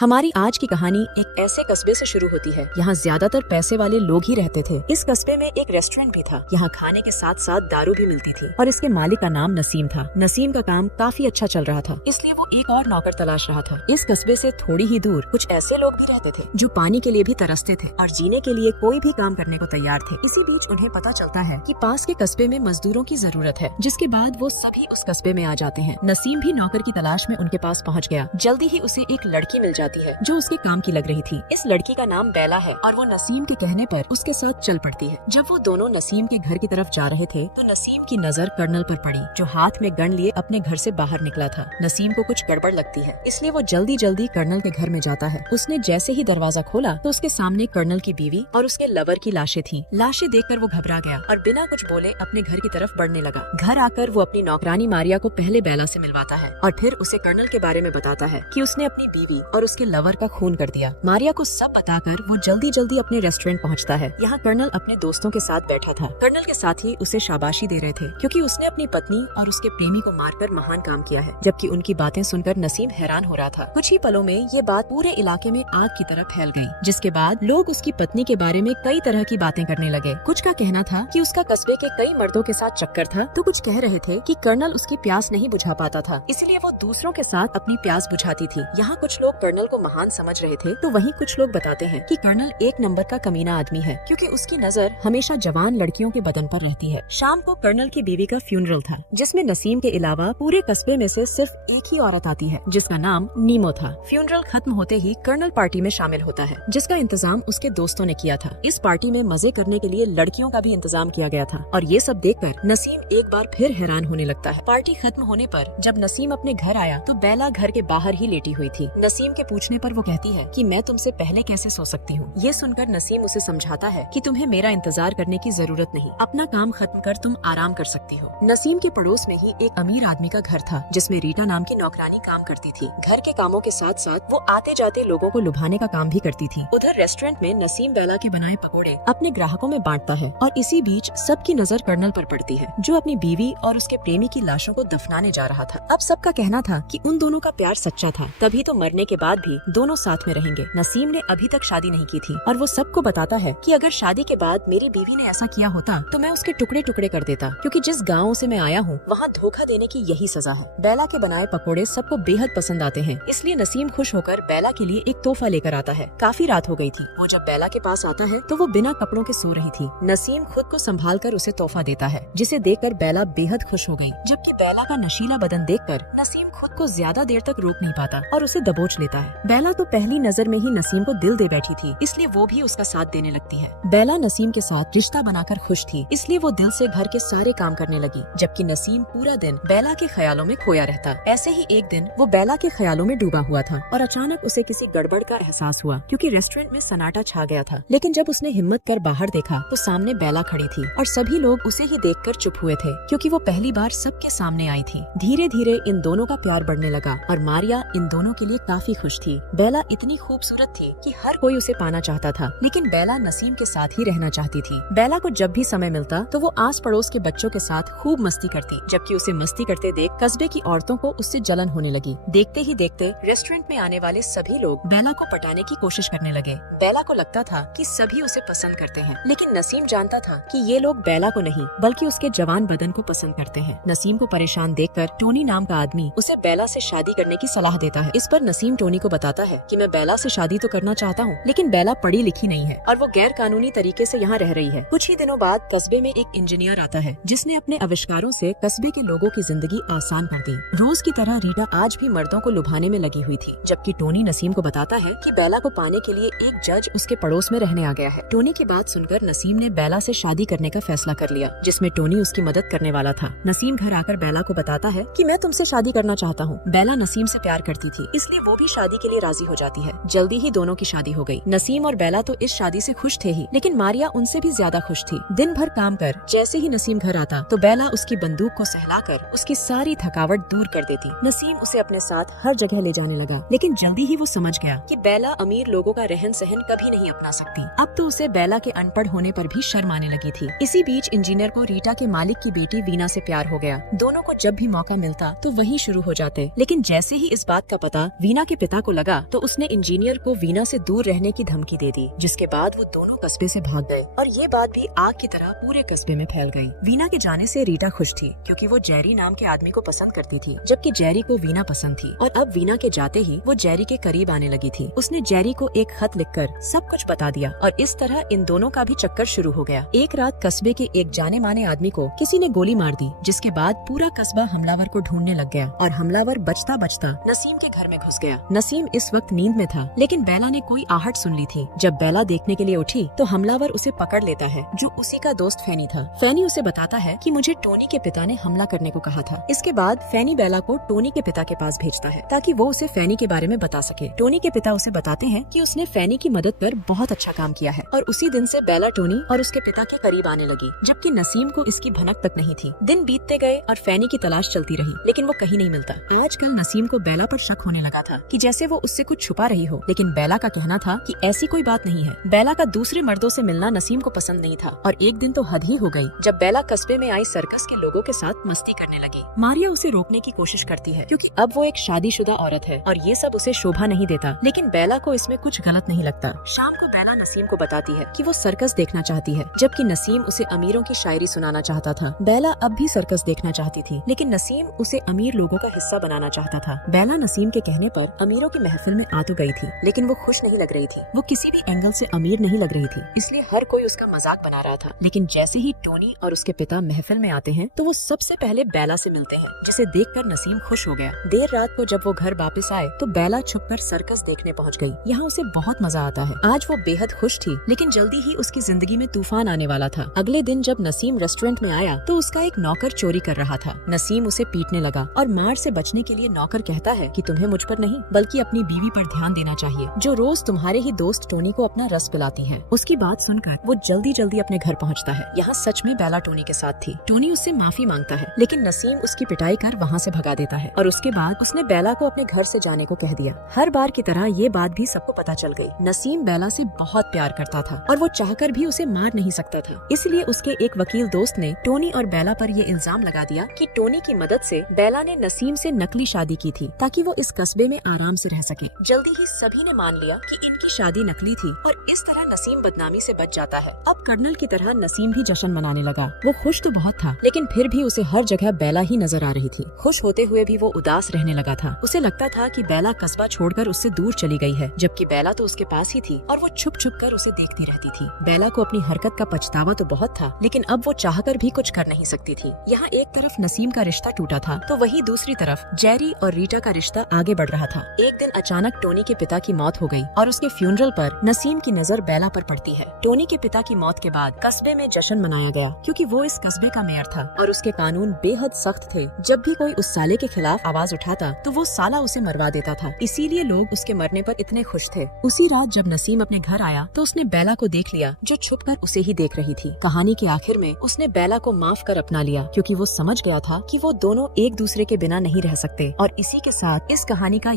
हमारी आज की कहानी एक ऐसे कस्बे से शुरू होती है। यहाँ ज्यादातर पैसे वाले लोग ही रहते थे। इस कस्बे में एक रेस्टोरेंट भी था। यहाँ खाने के साथ साथ दारू भी मिलती थी और इसके मालिक का नाम नसीम था। नसीम का काम काफी अच्छा चल रहा था, इसलिए वो एक और नौकर तलाश रहा था। इस कस्बे से थोड़ी ही दूर कुछ ऐसे लोग भी रहते थे जो पानी के लिए भी तरसते थे और जीने के लिए कोई भी काम करने को तैयार थे। इसी बीच उन्हें पता चलता है कि पास के कस्बे में मजदूरों की जरूरत है, जिसके बाद वो सभी उस कस्बे में आ जाते हैं। नसीम भी नौकर की तलाश में उनके पास पहुँच गया। जल्दी ही उसे एक लड़की मिल जाती है जो उसके काम की लग रही थी। इस लड़की का नाम बेला है और वो नसीम के कहने पर उसके साथ चल पड़ती है। जब वो दोनों नसीम के घर की तरफ जा रहे थे तो नसीम की नजर कर्नल पर पड़ी, जो हाथ में गन लिए अपने घर से बाहर निकला था। नसीम को कुछ गड़बड़ लगती है, इसलिए वो जल्दी जल्दी कर्नल के घर में जाता है। उसने जैसे ही दरवाजा खोला तो उसके सामने कर्नल की बीवी और उसके लवर की लाशें थी। लाशें देखकर वो घबरा गया और बिना कुछ बोले अपने घर की तरफ बढ़ने लगा। घर आकर वो अपनी नौकरानी मारिया को पहले बेला से मिलवाता है और फिर उसे कर्नल के बारे में बताता है कि उसने अपनी बीवी और उसके लवर का खून कर दिया। मारिया को सब बताकर वो जल्दी जल्दी अपने रेस्टोरेंट पहुंचता है। यहाँ कर्नल अपने दोस्तों के साथ बैठा था। कर्नल के साथी उसे शाबाशी दे रहे थे क्योंकि उसने अपनी पत्नी और उसके प्रेमी को मारकर महान काम किया है, जबकि उनकी बातें सुनकर नसीम हैरान हो रहा था। कुछ ही पलों में ये बात पूरे इलाके में आग की तरह फैल गई, जिसके बाद लोग उसकी पत्नी के बारे में कई तरह की बातें करने लगे। कुछ का कहना था कि उसका कस्बे के कई मर्दों के साथ चक्कर था, तो कुछ कह रहे थे कि कर्नल उसकी प्यास नहीं बुझा पाता था, इसलिए वो दूसरों के साथ अपनी प्यास बुझाती थी। यहाँ कुछ लोग कर्नल को महान समझ रहे थे, तो वहीं कुछ लोग बताते हैं कि कर्नल एक नंबर का कमीना आदमी है, क्योंकि उसकी नजर हमेशा जवान लड़कियों के बदन पर रहती है। शाम को कर्नल की बीवी का फ्यूनरल था, जिसमें नसीम के अलावा पूरे कस्बे में से सिर्फ एक ही औरत आती है, जिसका नाम नीमो था। फ्यूनरल खत्म होते ही कर्नल पार्टी में शामिल होता है, जिसका इंतजाम उसके दोस्तों ने किया था। इस पार्टी में मजे करने के लिए लड़कियों का भी इंतजाम किया गया था और ये सब देखकर नसीम एक बार फिर हैरान होने लगता है। पार्टी खत्म होने पर जब नसीम अपने घर आया तो बेला घर के बाहर ही लेटी हुई थी। नसीम के पूछने पर वो कहती है कि मैं तुमसे पहले कैसे सो सकती हूँ। ये सुनकर नसीम उसे समझाता है कि तुम्हें मेरा इंतजार करने की जरूरत नहीं, अपना काम खत्म कर तुम आराम कर सकती हो। नसीम के पड़ोस में ही एक अमीर आदमी का घर था, जिसमें रीटा नाम की नौकरानी काम करती थी। घर के कामों के साथ साथ वो आते जाते लोगों को लुभाने का काम भी करती थी। उधर रेस्टोरेंट में नसीम बेला के बनाए पकोड़े अपने ग्राहकों में बांटता है और इसी बीच सबकी नजर कर्नल पर पड़ती है, जो अपनी बीवी और उसके प्रेमी की लाशों को दफनाने जा रहा था। अब सबका कहना था कि उन दोनों का प्यार सच्चा था, तभी तो मरने के बाद भी दोनों साथ में रहेंगे। नसीम ने अभी तक शादी नहीं की थी और वो सबको बताता है कि अगर शादी के बाद मेरी बीवी ने ऐसा किया होता तो मैं उसके टुकड़े टुकड़े कर देता, क्योंकि जिस गाँव से मैं आया हूँ वहाँ धोखा देने की यही सजा है। बेला के बनाए पकोड़े सबको बेहद पसंद आते हैं, इसलिए नसीम खुश होकर बेला के लिए एक तोहफा लेकर आता है। काफी रात हो गई थी। वो जब बेला के पास आता है तो वो बिना कपड़ों के सो रही थी। नसीम खुद को संभाल कर उसे तोहफा देता है, जिसे देखकर बेला बेहद खुश हो गई, जबकि बेला का नशीला बदन देखकर नसीम खुद को ज्यादा देर तक रोक नहीं पाता और उसे दबोच लेता है। बेला तो पहली नजर में ही नसीम को दिल दे बैठी थी, इसलिए वो भी उसका साथ देने लगती है। बेला नसीम के साथ रिश्ता बनाकर खुश थी, इसलिए वो दिल से घर के सारे काम करने लगी, जबकि नसीम पूरा दिन बेला के ख्यालों में खोया रहता। ऐसे ही एक दिन वो बेला के ख्यालों में डूबा हुआ था और अचानक उसे किसी गड़बड़ का एहसास हुआ, क्योंकि रेस्टोरेंट में सन्नाटा छा गया था। लेकिन जब उसने हिम्मत कर बाहर देखा तो सामने बेला खड़ी थी और सभी लोग उसे ही देखकर चुप हुए थे, क्योंकि वो पहली बार सबके सामने आई थी। धीरे धीरे इन दोनों का प्यार बढ़ने लगा और मारिया इन दोनों के लिए काफी खुश थी। बेला इतनी खूबसूरत थी कि हर कोई उसे पाना चाहता था, लेकिन बेला नसीम के साथ ही रहना चाहती थी। बेला को जब भी समय मिलता तो वो आस पड़ोस के बच्चों के साथ खूब मस्ती करती, जबकि उसे मस्ती करते देख कस्बे की औरतों को उससे जलन होने लगी। देखते ही देखते रेस्टोरेंट में आने वाले सभी लोग बेला को पटाने की कोशिश करने लगे। बेला को लगता था कि सभी उसे पसंद करते हैं, लेकिन नसीम जानता था कि ये लोग बेला को नहीं बल्कि उसके जवान बदन को पसंद करते हैं। नसीम को परेशान देखकर टोनी नाम का आदमी उसे बेला से शादी करने की सलाह देता है। इस पर नसीम टोनी को बताता है कि मैं बेला से शादी तो करना चाहता हूँ, लेकिन बेला पढ़ी लिखी नहीं है और वो गैर कानूनी तरीके से यहाँ रह रही है। कुछ ही दिनों बाद कस्बे में एक इंजीनियर आता है, जिसने अपने आविष्कारों से कस्बे के लोगों की जिंदगी आसान कर दी। रोज की तरह रीटा आज भी मर्दों को लुभाने में लगी हुई थी, जबकि टोनी नसीम को बताता है कि बेला को पाने के लिए एक जज उसके पड़ोस में रहने आ गया है। टोनी की बात सुनकर नसीम ने बेला से शादी करने का फैसला कर लिया, जिसमें टोनी उसकी मदद करने वाला था। नसीम घर आकर बेला को बताता है कि मैं तुमसे शादी करना चाहता हूँ। बेला नसीम से प्यार करती थी, इसलिए वो भी शादी के लिए राजी हो जाती है। जल्दी ही दोनों की शादी हो गई। नसीम और बेला तो इस शादी से खुश थे ही, लेकिन मारिया उनसे भी ज्यादा खुश थी। दिन भर काम कर जैसे ही नसीम घर आता तो बेला उसकी बंदूक को सहलाकर उसकी सारी थकावट दूर कर देती। नसीम उसे अपने साथ हर जगह ले जाने लगा, लेकिन जल्दी ही वो समझ गया कि बेला अमीर लोगों का रहन सहन कभी नहीं अपना सकती। अब तो उसे बेला के अनपढ़ होने पर भी शर्म आने लगी थी। इसी बीच इंजीनियर को रीटा के मालिक की बेटी वीना से प्यार हो गया। दोनों को जब भी मौका मिलता तो वही शुरू हो जाता। आते। लेकिन जैसे ही इस बात का पता वीना के पिता को लगा तो उसने इंजीनियर को वीना से दूर रहने की धमकी दे दी, जिसके बाद वो दोनों कस्बे से भाग गए और ये बात भी आग की तरह पूरे कस्बे में फैल गई। वीना के जाने से रीटा खुश थी क्योंकि वो जेरी नाम के आदमी को पसंद करती थी, जबकि जेरी को वीना पसंद थी। और अब वीना के जाते ही वो जेरी के करीब आने लगी थी। उसने जेरी को एक खत लिखकर सब कुछ बता दिया और इस तरह इन दोनों का भी चक्कर शुरू हो गया। एक रात कस्बे के एक जाने माने आदमी को किसी ने गोली मार दी, जिसके बाद पूरा कस्बा हमलावर को ढूंढने लग गया और हमलावर बचता बचता नसीम के घर में घुस गया। नसीम इस वक्त नींद में था, लेकिन बेला ने कोई आहट सुन ली थी। जब बेला देखने के लिए उठी तो हमलावर उसे पकड़ लेता है, जो उसी का दोस्त फैनी था। फैनी उसे बताता है कि मुझे टोनी के पिता ने हमला करने को कहा था। इसके बाद फैनी बेला को टोनी के पिता के पास भेजता है ताकि वो उसे फैनी के बारे में बता सके। टोनी के पिता उसे बताते हैं कि उसने फैनी की मदद कर बहुत अच्छा काम किया है और उसी दिन से बेला टोनी और उसके पिता के करीब आने लगी, जबकि नसीम को इसकी भनक तक नहीं थी। दिन बीतते गए और फैनी की तलाश चलती रही, लेकिन वो कहीं नहीं मिलता। आजकल नसीम को बेला पर शक होने लगा था कि जैसे वो उससे कुछ छुपा रही हो, लेकिन बेला का कहना था कि ऐसी कोई बात नहीं है। बेला का दूसरे मर्दों से मिलना नसीम को पसंद नहीं था और एक दिन तो हद ही हो गई जब बेला कस्बे में आई सर्कस के लोगों के साथ मस्ती करने लगी। मारिया उसे रोकने की कोशिश करती है क्योंकि अब वो एक शादीशुदा औरत है और ये सब उसे शोभा नहीं देता, लेकिन बेला को इसमें कुछ गलत नहीं लगता। शाम को बेला नसीम को बताती है कि वो सर्कस देखना चाहती है, जबकि नसीम उसे अमीरों की शायरी सुनाना चाहता था। बेला अब भी सर्कस देखना चाहती थी, लेकिन नसीम उसे अमीर लोगों का हिस्सा बनाना चाहता था। बेला नसीम के कहने पर अमीरों की महफिल में आ तो गई थी, लेकिन वो खुश नहीं लग रही थी। वो किसी भी एंगल से अमीर नहीं लग रही थी, इसलिए हर कोई उसका मजाक बना रहा था। लेकिन जैसे ही टोनी और उसके पिता महफिल में आते हैं तो वो सबसे पहले बेला से मिलते हैं, जिसे देखकर नसीम खुश हो गया। देर रात को जब वो घर वापस आए तो बेला छुपकर सर्कस देखने पहुंच गई। यहाँ उसे बहुत मजा आता है। आज वो बेहद खुश थी, लेकिन जल्दी ही उसकी जिंदगी में तूफान आने वाला था। अगले दिन जब नसीम रेस्टोरेंट में आया तो उसका एक नौकर चोरी कर रहा था। नसीम उसे पीटने लगा और मार से बचने के लिए नौकर कहता है कि तुम्हें मुझ पर नहीं बल्कि अपनी बीवी पर ध्यान देना चाहिए, जो रोज तुम्हारे ही दोस्त टोनी को अपना रस पिलाती है। उसकी बात सुनकर वो जल्दी जल्दी अपने घर पहुँचता है। यहाँ सच में बेला टोनी के साथ थी। टोनी उससे माफी मांगता है, लेकिन नसीम उसकी पिटाई कर वहाँ से भगा देता है और उसके बाद उसने बेला को अपने घर से जाने को कह दिया। हर बार की तरह ये बात भी सबको पता चल गई। नसीम बेला से बहुत प्यार करता था और वो चाहकर भी उसे मार नहीं सकता था। इसलिए उसके एक वकील दोस्त ने टोनी और बेला पर ये इल्जाम लगा दिया कि टोनी की मदद से बेला ने नसीम से नकली शादी की थी ताकि वो इस कस्बे में आराम से रह सके। जल्दी ही सभी ने मान लिया कि इनकी शादी नकली थी और इस तरह नसीम बदनामी से बच जाता है। अब कर्नल की तरह नसीम भी जश्न मनाने लगा। वो खुश तो बहुत था, लेकिन फिर भी उसे हर जगह बेला ही नजर आ रही थी। खुश होते हुए भी वो उदास रहने लगा था। उसे लगता था कि बेला कस्बा छोड़कर उससे दूर चली गई है, जबकि बेला तो उसके पास ही थी और वो छुप छुप कर उसे देखती रहती थी। बेला को अपनी हरकत का पछतावा तो बहुत था, लेकिन अब वो चाहकर भी कुछ कर नहीं सकती थी। यहाँ एक तरफ नसीम का रिश्ता टूटा था तो वहीं दूसरी तरफ जेरी और रीटा का रिश्ता आगे बढ़ रहा था। एक दिन अचानक टोनी के पिता की मौत हो गई और उसके फ्यूनरल पर नसीम की नजर बेला पर पड़ती है। टोनी के पिता की मौत के बाद कस्बे में जश्न मनाया गया क्योंकि वो इस कस्बे का मेयर था और उसके कानून बेहद सख्त थे। जब भी कोई उस साले के खिलाफ आवाज उठाता तो वो साला उसे मरवा देता था, इसीलिए लोग उसके मरने पर इतने खुश थे। उसी रात जब नसीम अपने घर आया तो उसने बेला को देख लिया, जो छुपकर उसे ही देख रही थी। कहानी के आखिर में उसने बेला को माफ कर अपना लिया क्योंकि वो समझ गया था कि वो दोनों एक दूसरे के बिना नहीं रह सकते। और इसी के साथ इस कहानी का